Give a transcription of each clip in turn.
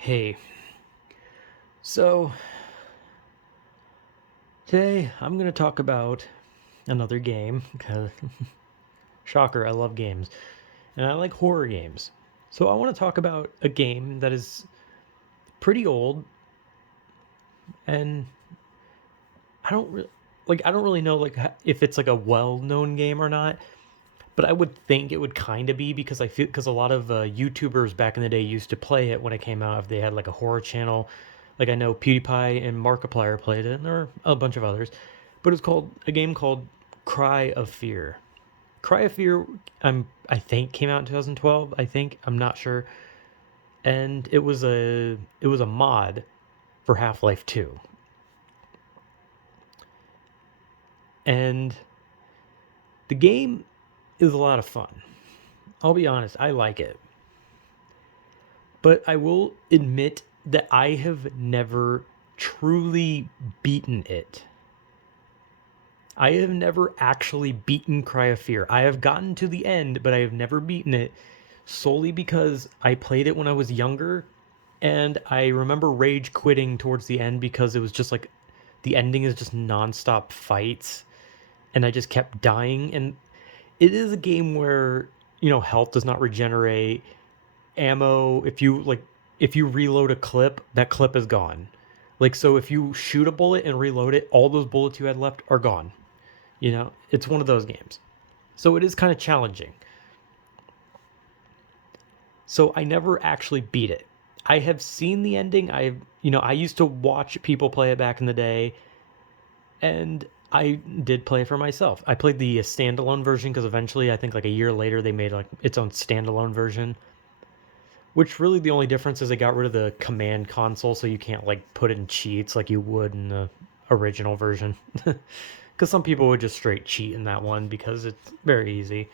Hey, so today I'm going to talk about another game because, shocker, I love games and I like horror games. So I want to talk about a game that is pretty old and I don't really know if it's like a well-known game or not, but I would think it would kind of be because I feel because a lot of YouTubers back in the day used to play it when it came out if they had like a horror channel. Like I know PewDiePie and Markiplier played it, and there are a bunch of others. But it's called a game called Cry of Fear. Cry of Fear, I think came out in 2012. I think I'm not sure, and it was a mod for Half Life 2, and the game is a lot of fun. I'll be honest, I like it. But I will admit that I have never truly beaten it. I have never actually beaten Cry of Fear. I have gotten to the end, but I have never beaten it solely because I played it when I was younger and I remember rage quitting towards the end because it was just like the ending is just nonstop fights and I just kept dying. And it is a game where, health does not regenerate. Ammo, if you reload a clip, that clip is gone. Like, so if you shoot a bullet and reload it, all those bullets you had left are gone. It's one of those games. So it is kind of challenging. So I never actually beat it. I have seen the ending. I used to watch people play it back in the day, and I did play it for myself. I played the standalone version because eventually, I think like a year later, they made like its own standalone version. Which really the only difference is they got rid of the command console, so you can't like put in cheats like you would in the original version. Because some people would just straight cheat in that one because it's very easy.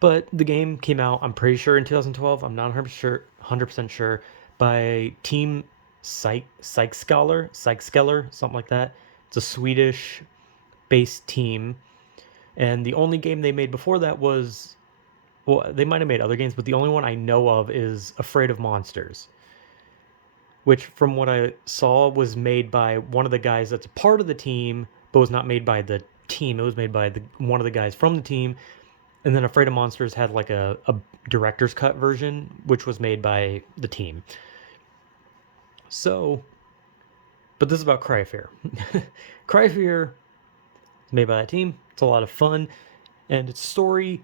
But the game came out, I'm pretty sure in 2012. I'm not 100% sure by Team Psychskeller, something like that. It's a Swedish-based team, and the only game they made before that was well, they might have made other games, but the only one I know of is Afraid of Monsters, which, from what I saw, was made by one of the guys that's a part of the team, but was not made by the team. It was made by one of the guys from the team. And then Afraid of Monsters had like a director's cut version, which was made by the team. So, but this is about Cry of Fear. Cry of Fear is made by that team. It's a lot of fun. And it's a story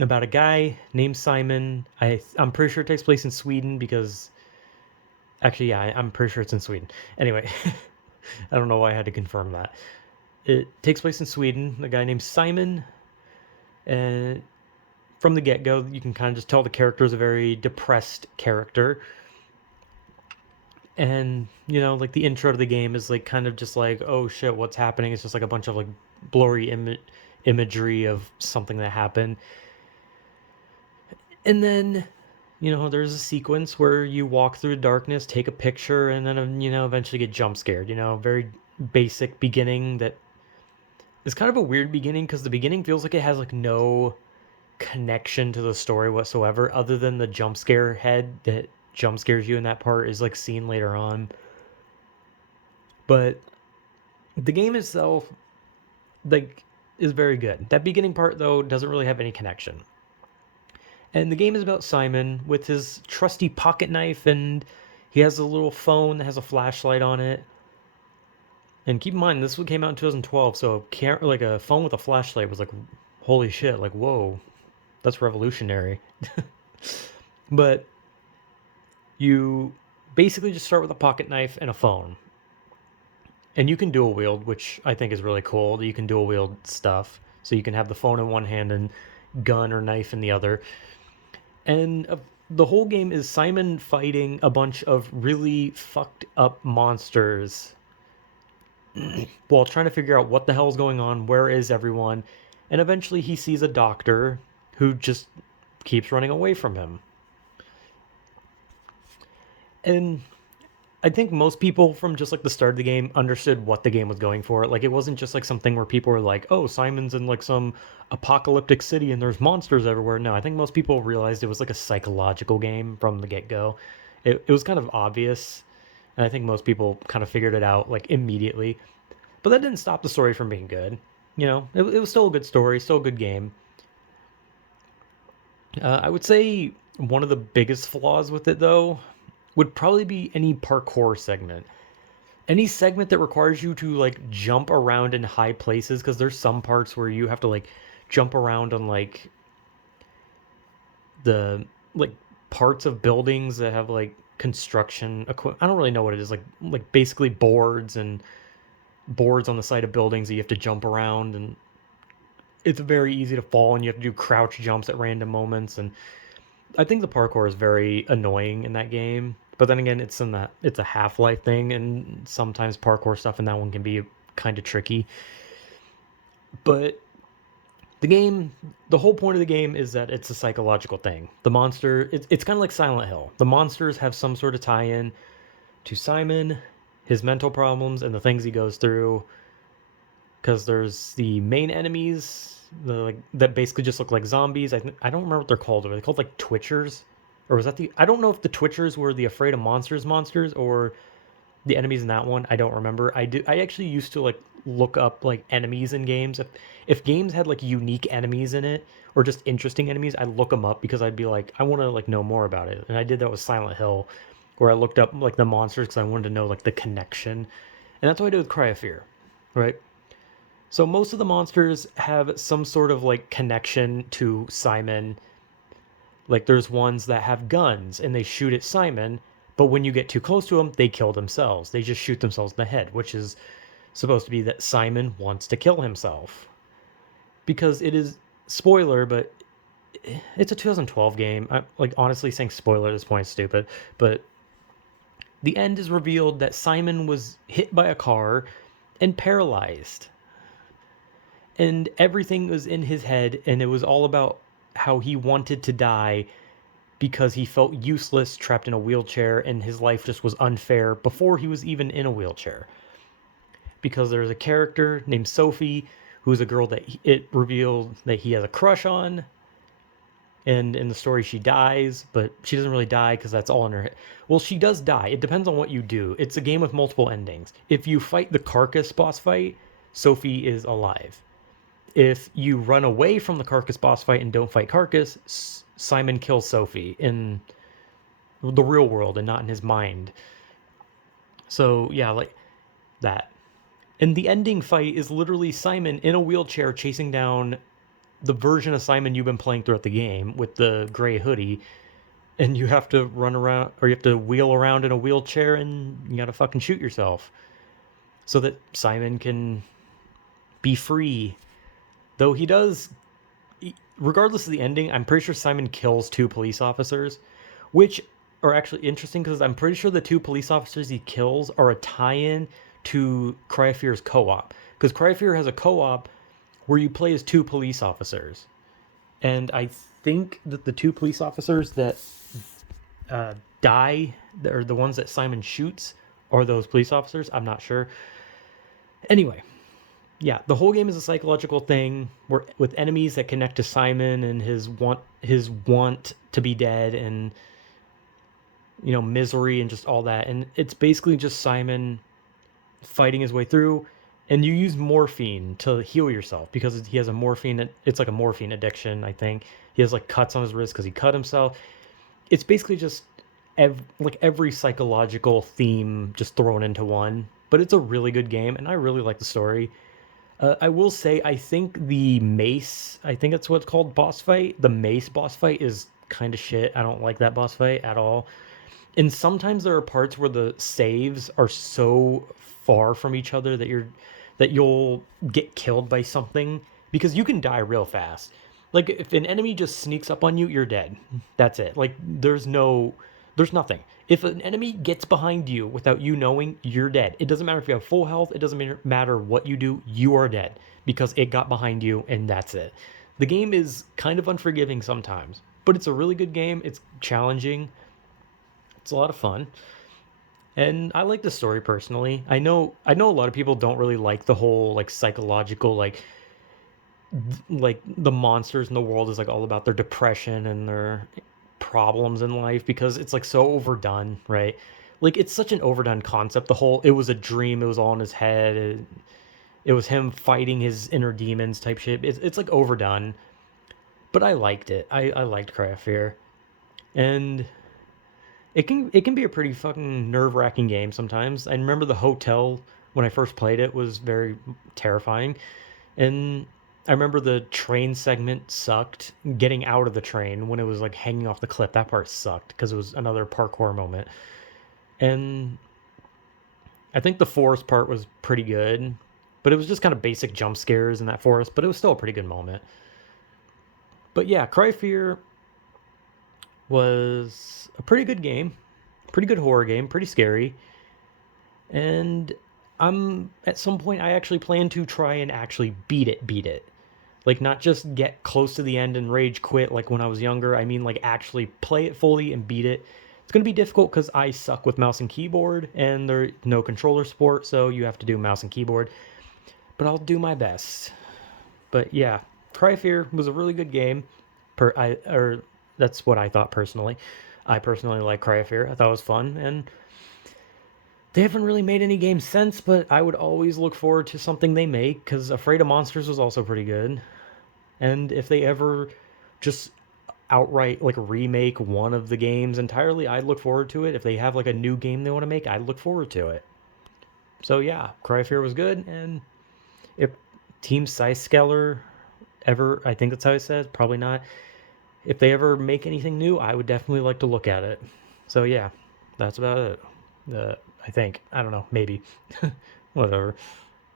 about a guy named Simon. I'm pretty sure it takes place in Sweden because actually, yeah, I'm pretty sure it's in Sweden. Anyway, I don't know why I had to confirm that. It takes place in Sweden. A guy named Simon, and from the get go, you can kind of just tell the character is a very depressed character. And, like the intro to the game is like kind of just like, oh shit, what's happening? It's just like a bunch of like blurry imagery of something that happened. And then, there's a sequence where you walk through the darkness, take a picture, and then, eventually get jump scared. Very basic beginning that is kind of a weird beginning because the beginning feels like it has like no connection to the story whatsoever other than the jump scare head that jump scares you in that part is like seen later on. But the game itself, like, is very good. That beginning part though doesn't really have any connection. And the game is about Simon with his trusty pocket knife, and he has a little phone that has a flashlight on it. And keep in mind, this one came out in 2012, so like a phone with a flashlight was like, holy shit, like whoa, that's revolutionary. But you basically just start with a pocket knife and a phone. And you can dual wield, which I think is really cool. You can dual wield stuff. So you can have the phone in one hand and gun or knife in the other. And the whole game is Simon fighting a bunch of really fucked up monsters while trying to figure out what the hell is going on, where is everyone, and eventually he sees a doctor who just keeps running away from him. And I think most people from just like the start of the game understood what the game was going for. Like it wasn't just like something where people were like, "Oh, Simon's in like some apocalyptic city and there's monsters everywhere." No, I think most people realized it was like a psychological game from the get-go. It was kind of obvious, and I think most people kind of figured it out like immediately. But that didn't stop the story from being good. It was still a good story, still a good game. I would say one of the biggest flaws with it, though, would probably be any parkour segment. Any segment that requires you to like jump around in high places, because there's some parts where you have to like jump around on the like parts of buildings that have like construction equipment. I don't really know what it is, like basically boards on the side of buildings that you have to jump around, and it's very easy to fall, and you have to do crouch jumps at random moments. And I think the parkour is very annoying in that game. But then again, it's a Half-Life thing, and sometimes parkour stuff in that one can be kind of tricky. But the whole point of the game is that it's a psychological thing. The monster, it's kind of like Silent Hill. The monsters have some sort of tie-in to Simon, his mental problems, and the things he goes through. Because there's the main enemies, that basically just look like zombies. I don't remember what they're called. Are they called like Twitchers, or was that the? I don't know if the Twitchers were the Afraid of monsters, or the enemies in that one. I don't remember. I actually used to like look up like enemies in games. If games had like unique enemies in it or just interesting enemies, I'd look them up because I'd be like, I want to like know more about it. And I did that with Silent Hill, where I looked up like the monsters because I wanted to know like the connection. And that's what I did with Cry of Fear, right? So most of the monsters have some sort of like connection to Simon. Like there's ones that have guns and they shoot at Simon, but when you get too close to them, they kill themselves. They just shoot themselves in the head, which is supposed to be that Simon wants to kill himself. Because it is spoiler, but it's a 2012 game. Like honestly saying spoiler at this point is stupid, but the end is revealed that Simon was hit by a car and paralyzed. And everything was in his head, and it was all about how he wanted to die because he felt useless trapped in a wheelchair, and his life just was unfair before he was even in a wheelchair. Because there's a character named Sophie who's a girl that it revealed that he has a crush on, and in the story she dies, but she doesn't really die because that's all in her head. Well, she does die. It depends on what you do. It's a game with multiple endings. If you fight the Carcass boss fight, Sophie is alive. If you run away from the Carcass boss fight and don't fight Carcass, Simon kills Sophie in the real world and not in his mind. So yeah, like that. And the ending fight is literally Simon in a wheelchair chasing down the version of Simon you've been playing throughout the game with the gray hoodie, and you have to run around, or you have to wheel around in a wheelchair, and you gotta fucking shoot yourself so that Simon can be free. Though he does, regardless of the ending, I'm pretty sure Simon kills two police officers, which are actually interesting because I'm pretty sure the two police officers he kills are a tie-in to Cry of Fear's co-op. Because Cry of Fear has a co-op where you play as two police officers. And I think that the two police officers that die, or the ones that Simon shoots, are those police officers. I'm not sure. Anyway, yeah, the whole game is a psychological thing where with enemies that connect to Simon and his want to be dead, and misery and just all that. And it's basically just Simon fighting his way through, and you use morphine to heal yourself because he has a morphine, it's like a morphine addiction. I think he has like cuts on his wrist because he cut himself. It's basically just like every psychological theme just thrown into one. But it's a really good game, and I really like the story. I will say, I think the mace, I think that's what it's called, boss fight. The mace boss fight is kind of shit. I don't like that boss fight at all. And sometimes there are parts where the saves are so far from each other that you'll get killed by something, because you can die real fast. Like if an enemy just sneaks up on you, you're dead. That's it. Like there's nothing. If an enemy gets behind you without you knowing, you're dead. It doesn't matter if you have full health, it doesn't matter what you do, you are dead because it got behind you, and that's it. The game is kind of unforgiving sometimes, but it's a really good game. It's challenging. It's a lot of fun. And I like the story personally. I know a lot of people don't really like the whole like psychological like the monsters in the world is like all about their depression and their problems in life because it's like so overdone, right? Like it's such an overdone concept. The whole it was a dream, it was all in his head. It was him fighting his inner demons type shit. It's like overdone, but I liked it. I liked Cry of Fear, and it can be a pretty fucking nerve wracking game sometimes. I remember the hotel when I first played it was very terrifying, and I remember the train segment sucked. Getting out of the train when it was like hanging off the cliff, that part sucked because it was another parkour moment. And I think the forest part was pretty good, but it was just kind of basic jump scares in that forest. But it was still a pretty good moment. But yeah, Cry Fear was a pretty good game, pretty good horror game, pretty scary. And I'm at some point I actually plan to try and actually beat it. Like not just get close to the end and rage quit like when I was younger. I mean like actually play it fully and beat it. It's going to be difficult cuz I suck with mouse and keyboard and there's no controller support, so you have to do mouse and keyboard. But I'll do my best. But yeah, Cry Fear was a really good game. Or that's what I thought personally. I personally like Cry Fear. I thought it was fun, and they haven't really made any games since. But I would always look forward to something they make because Afraid of Monsters was also pretty good. And if they ever just outright like remake one of the games entirely, I'd look forward to it. If they have like a new game they want to make, I'd look forward to it. So yeah, Cry Fear was good, and if Team Siskeller ever, I think that's how it says, probably not. If they ever make anything new, I would definitely like to look at it. So yeah, that's about it. I think. I don't know, maybe. Whatever.